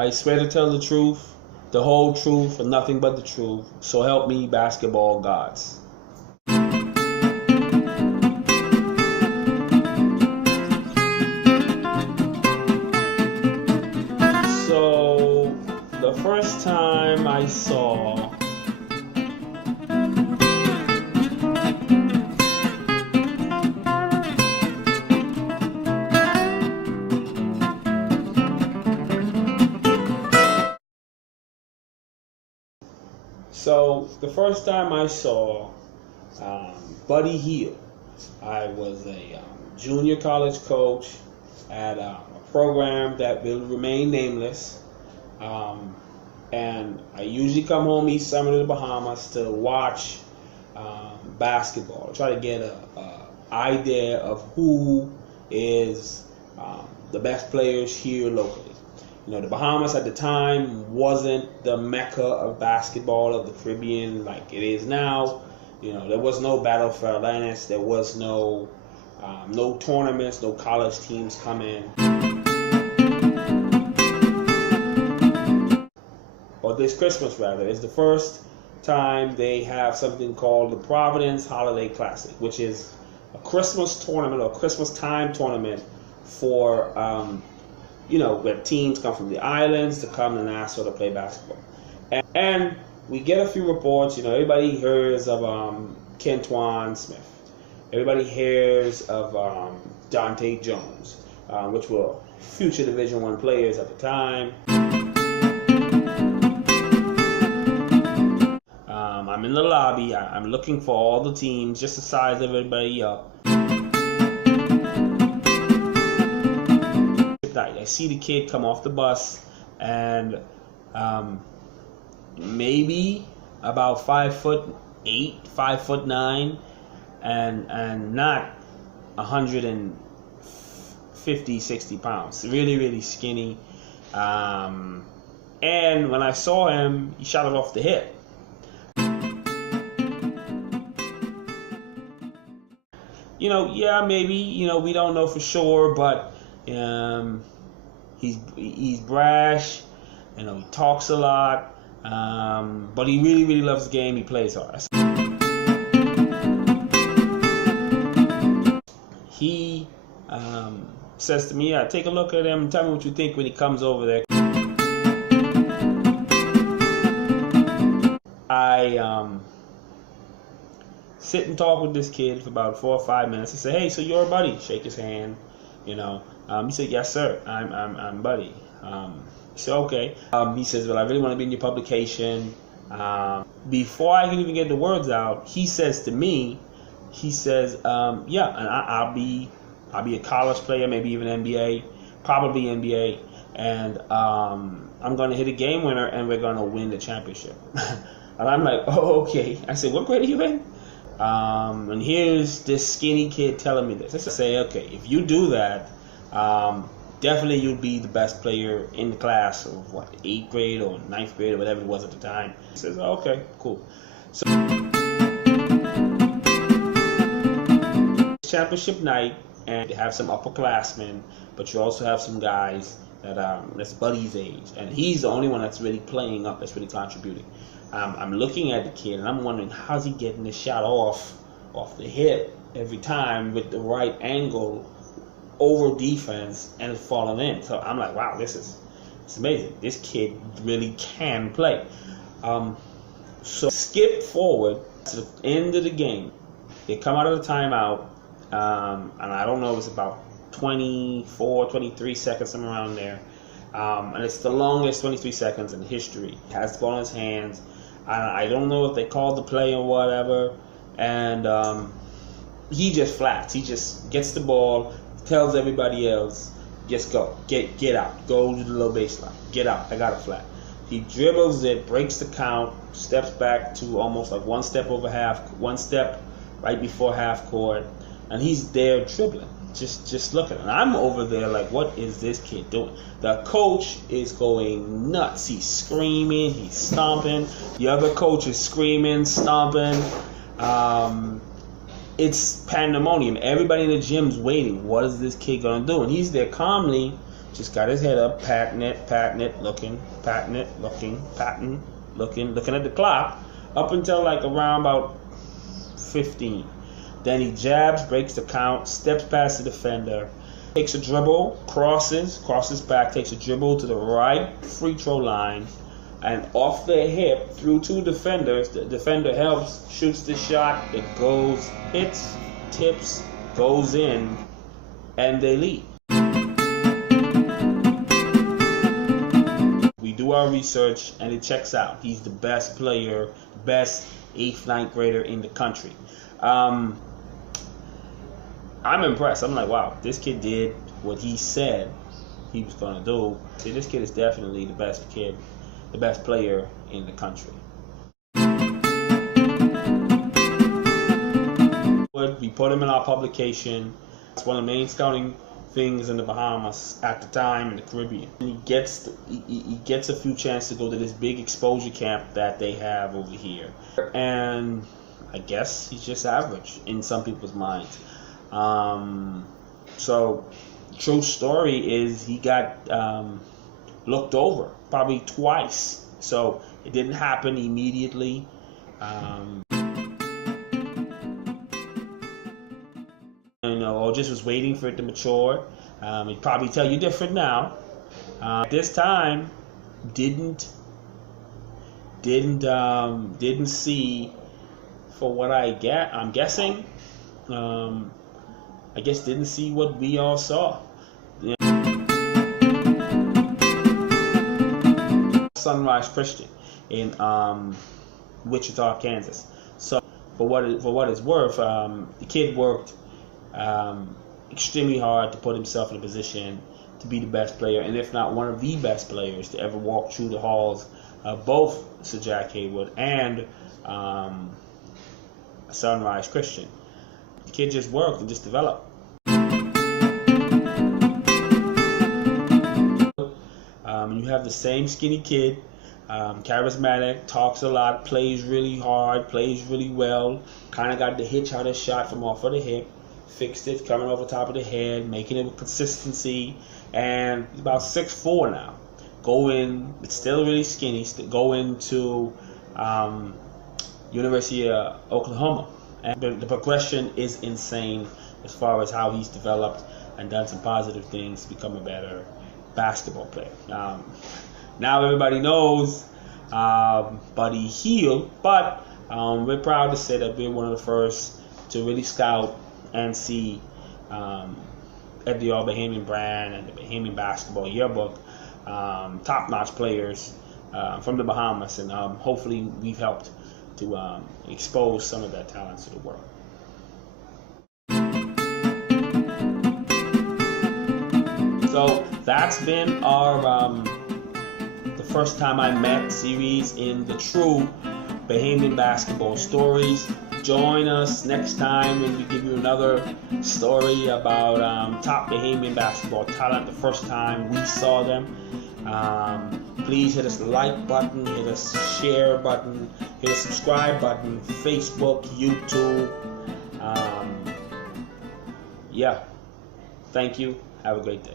I swear to tell the truth, the whole truth, and nothing but the truth. So help me, basketball gods. So the first time I saw Buddy Hield. I was a junior college coach at a program that will remain nameless, and I usually come home each summer to the Bahamas to watch basketball, try to get a idea of who is the best players here locally. You know, the Bahamas at the time wasn't the mecca of basketball of the Caribbean like it is now. You know, there was no Battle for Atlantis. There was no tournaments, no college teams coming. Or this Christmas, rather, is the first time they have something called the Providence Holiday Classic, which is a Christmas tournament or Christmas time tournament for where teams come from the islands to come to Nassau to play basketball. And we get a few reports. You know, everybody hears of Kentwan Smith. Everybody hears of Dante Jones, which were future Division I players at the time. I'm in the lobby. I'm looking for all the teams, just to size everybody up. I see the kid come off the bus, and maybe about 5'8", 5'9", and not 150, 60 pounds. Really, really skinny. And when I saw him, he shot it off the hip. Yeah, maybe, we don't know for sure, but he's brash, he talks a lot, but he really, really loves the game. He plays hard. He says to me, take a look at him and tell me what you think when he comes over there. I sit and talk with this kid for about 4 or 5 minutes. I say, hey, so you're a buddy? Shake his hand, He said, yes, sir, I'm Buddy. He said, okay. He says, well, I really want to be in your publication. Before I can even get the words out, he says to me, yeah, and I'll be a college player, maybe even NBA, probably NBA, and I'm going to hit a game winner, and we're going to win the championship. And I'm like, oh, okay. I said, what grade are you in? And here's this skinny kid telling me this. I say, okay, if you do that, definitely you'll be the best player in the class of 8th grade or 9th grade or whatever it was at the time. He says, oh, okay, cool. So championship night, and you have some upperclassmen, but you also have some guys that's Buddy's age, and he's the only one that's really playing up, that's really contributing. I'm looking at the kid, and I'm wondering, how's he getting this shot off the hip every time with the right angle over defense and it's falling in. So I'm like, wow, it's amazing. This kid really can play. So skip forward to the end of the game. They come out of the timeout, and I don't know, it was about 24, 23 seconds, somewhere around there. And it's the longest 23 seconds in history. He has the ball in his hands. I don't know if they called the play or whatever. And he just flats. He just gets the ball, tells everybody else, just go. Get out. Go to the low baseline. Get out. I got a flat. He dribbles it, breaks the count, steps back to almost like one step right before half court, and he's there dribbling. Just looking, and I'm over there like, what is this kid doing? The coach is going nuts. He's screaming, he's stomping. The other coach is screaming, stomping. It's pandemonium. Everybody in the gym's waiting. What is this kid gonna do? And he's there calmly, Just got his head up, patting it, looking, patting it, looking, patting, looking at the clock, up until like around about 15. Then he jabs, breaks the count, steps past the defender, takes a dribble, crosses back, takes a dribble to the right free throw line, and off their hip through two defenders. The defender helps, shoots the shot, it goes, hits, tips, goes in, and they lead. We do our research and it checks out. He's the best player, best 8th, 9th grader in the country. I'm impressed. I'm like, wow, this kid did what he said he was going to do. See, this kid is definitely the best kid, the best player in the country. We put him in our publication. It's one of the main scouting things in the Bahamas at the time, in the Caribbean. And he gets a few chances to go to this big exposure camp that they have over here. And I guess he's just average in some people's minds. So, true story is he got looked over probably twice. So it didn't happen immediately. Or just was waiting for it to mature. He'd probably tell you different now. This time, didn't see, for what I'm guessing. I guess didn't see what we all saw. Sunrise Christian in Wichita, Kansas. So for what it's worth, the kid worked extremely hard to put himself in a position to be the best player, and if not one of the best players to ever walk through the halls of both Sir Jack Haywood and Sunrise Christian. The kid just worked and just developed. You have the same skinny kid, charismatic, talks a lot, plays really hard, plays really well, kind of got the hitch out of shot from off of the hip, fixed it, coming over top of the head, making it with consistency, and he's about 6'4" now. It's still really skinny, going to University of Oklahoma. And the progression is insane as far as how he's developed and done some positive things to become a better basketball player. Now everybody knows Buddy Hield, but we're proud to say that we're one of the first to really scout and see at the All Bahamian Brand and the Bahamian Basketball Yearbook top-notch players from the Bahamas, and hopefully we've helped to expose some of that talent to the world. So that's been our the first time I met series in the true Bahamian basketball stories. Join us next time when we give you another story about top Bahamian basketball talent, the first time we saw them. Please hit us the like button, hit us share button, hit us subscribe button, Facebook, YouTube. Yeah, thank you. Have a great day.